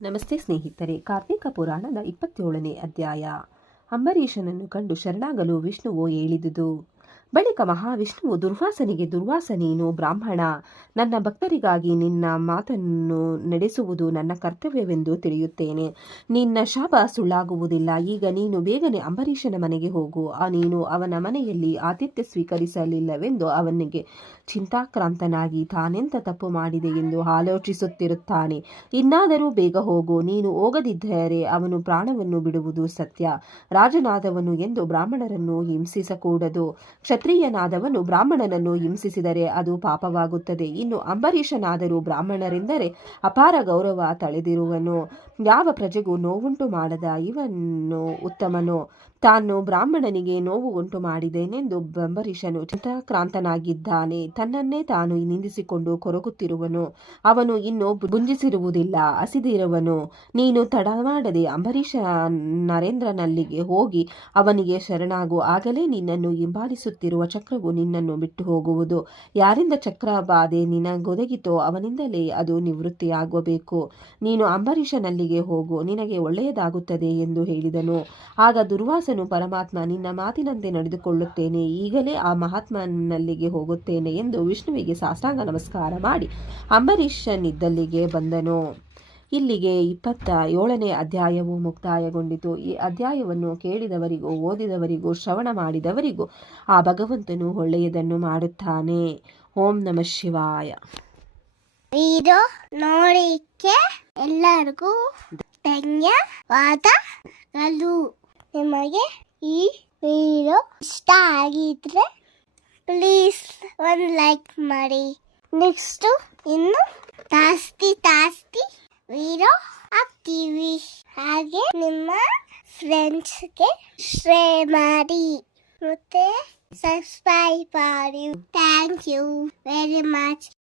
ನಮಸ್ತೆ ಸ್ನೇಹಿತರೆ. ಕಾರ್ತಿಕ ಪುರಾಣದ 27ನೇ ಅಧ್ಯಾಯ. ಅಂಬರೀಷನನ್ನು ಕಂಡು ಶರಣಾಗಲು ವಿಷ್ಣುವು ಹೇಳಿದುದು. ಬಳಿಕ ಮಹಾವಿಷ್ಣುವು ದುರ್ವಾಸನಿಗೆ, ದುರ್ವಾಸ, ನೀನು ಬ್ರಾಹ್ಮಣ, ನನ್ನ ಭಕ್ತರಿಗಾಗಿ ನಿನ್ನ ಮಾತನ್ನು ನಡೆಸುವುದು ನನ್ನ ಕರ್ತವ್ಯವೆಂದು ತಿಳಿಯುತ್ತೇನೆ. ನಿನ್ನ ಶಾಪ ಸುಳ್ಳಾಗುವುದಿಲ್ಲ. ಈಗ ನೀನು ಬೇಗನೆ ಅಂಬರೀಷನ ಮನೆಗೆ ಹೋಗು. ನೀನು ಅವನ ಮನೆಯಲ್ಲಿ ಆತಿಥ್ಯ ಸ್ವೀಕರಿಸಲಿಲ್ಲವೆಂದು ಅವನಿಗೆ ಚಿಂತಾಕ್ರಾಂತನಾಗಿ ತಾನೆಂತ ತಪ್ಪು ಮಾಡಿದೆ ಎಂದು ಆಲೋಚಿಸುತ್ತಿರುತ್ತಾನೆ. ಇನ್ನಾದರೂ ಬೇಗ ಹೋಗು. ನೀನು ಹೋಗದಿದ್ದರೆ ಅವನು ಪ್ರಾಣವನ್ನು ಬಿಡುವುದು ಸತ್ಯ. ರಾಜನಾದವನು ಎಂದು ಬ್ರಾಹ್ಮಣರನ್ನು ಹಿಂಸಿಸಕೂಡದು. ಕ್ಷತ್ರಿಯನಾದವನು ಬ್ರಾಹ್ಮಣನನ್ನು ಹಿಂಸಿಸಿದರೆ ಅದು ಪಾಪವಾಗುತ್ತದೆ. ಇನ್ನು ಅಂಬರೀಷನಾದರೂ ಬ್ರಾಹ್ಮಣರೆಂದರೆ ಅಪಾರ ಗೌರವ ತಳೆದಿರುವನು. ಯಾವ ಪ್ರಜೆಗೂ ನೋವುಂಟು ಮಾಡದ ಇವನು ಉತ್ತಮನು. ತಾನು ಬ್ರಾಹ್ಮಣನಿಗೆ ನೋವು ಉಂಟು ಮಾಡಿದ್ದೇನೆಂದು ಅಂಬರೀಷನು ಚಿಂತಾಕ್ರಾಂತನಾಗಿದ್ದಾನೆ. ತನ್ನನ್ನೇ ತಾನು ನಿಂದಿಸಿಕೊಂಡು ಕೊರಗುತ್ತಿರುವನು. ಅವನು ಇನ್ನೂ ಭುಂಜಿಸಿರುವುದಿಲ್ಲ, ಹಸಿದಿರುವನು. ನೀನು ತಡ ಮಾಡದೆ ಅಂಬರೀಷ ನರೇಂದ್ರನಲ್ಲಿಗೆ ಹೋಗಿ ಅವನಿಗೆ ಶರಣಾಗು. ಆಗಲೇ ನಿನ್ನನ್ನು ಹಿಂಬಾಲಿಸುತ್ತಿರುವ ಚಕ್ರವು ನಿನ್ನನ್ನು ಬಿಟ್ಟು ಹೋಗುವುದು. ಯಾರಿಂದ ಚಕ್ರಬಾಧೆ ನಿನಗೊದಗಿತೋ ಅವನಿಂದಲೇ ಅದು ನಿವೃತ್ತಿಯಾಗಬೇಕು. ನೀನು ಅಂಬರೀಷನಲ್ಲಿಗೆ ಹೋಗು, ನಿನಗೆ ಒಳ್ಳೆಯದಾಗುತ್ತದೆ ಎಂದು ಹೇಳಿದನು. ಆಗ ದುರ್ವಾಸನು, ಪರಮಾತ್ಮ, ನಿನ್ನ ಮಾತಿನಂತೆ ನಡೆದುಕೊಳ್ಳುತ್ತೇನೆ. ಈಗಲೇ ಆ ಮಹಾತ್ಮನಲ್ಲಿಗೆ ಹೋಗುತ್ತೇನೆ ಎಂದು ವಿಷ್ಣುವಿಗೆ ಸಾಷ್ಟಾಂಗ ನಮಸ್ಕಾರ ಮಾಡಿ ಅಂಬರೀಷನಿದ್ದಲ್ಲಿಗೆ ಬಂದನು. ಇಲ್ಲಿಗೆ 27ನೇ ಅಧ್ಯಾಯವು ಮುಕ್ತಾಯಗೊಂಡಿತು. ಈ ಅಧ್ಯಾಯವನ್ನು ಕೇಳಿದವರಿಗೂ, ಓದಿದವರಿಗೂ, ಶ್ರವಣ ಮಾಡಿದವರಿಗೂ ಆ ಭಗವಂತನು ಒಳ್ಳೆಯದನ್ನು ಮಾಡುತ್ತಾನೆ. ಓಂ ನಮಃ ಶಿವಾಯ. ವಿಡಿಯೋ ನೋಡಿಕ್ಕೆ ಎಲ್ಲರಿಗೂ ಧನ್ಯವಾದಗಳು. ನಿಮಗೆ ಈ ವಿಡಿಯೋ ಇಷ್ಟ ಆಗಿದ್ರೆ ಪ್ಲೀಸ್ ಒಂದು ಲೈಕ್ ಮಾಡಿ. ನೆಕ್ಸ್ಟ್ ಇನ್ನು ಜಾಸ್ತಿ ವಿಡಿಯೋ ಹಾಕ್ತೀವಿ. ಹಾಗೆ ನಿಮ್ಮ ಫ್ರೆಂಡ್ಸ್ಗೆ ಶೇರ್ ಮಾಡಿ ಮತ್ತೆ ಸಬ್ಸ್ಕ್ರೈಬ್ ಮಾಡಿ. Thank you very much.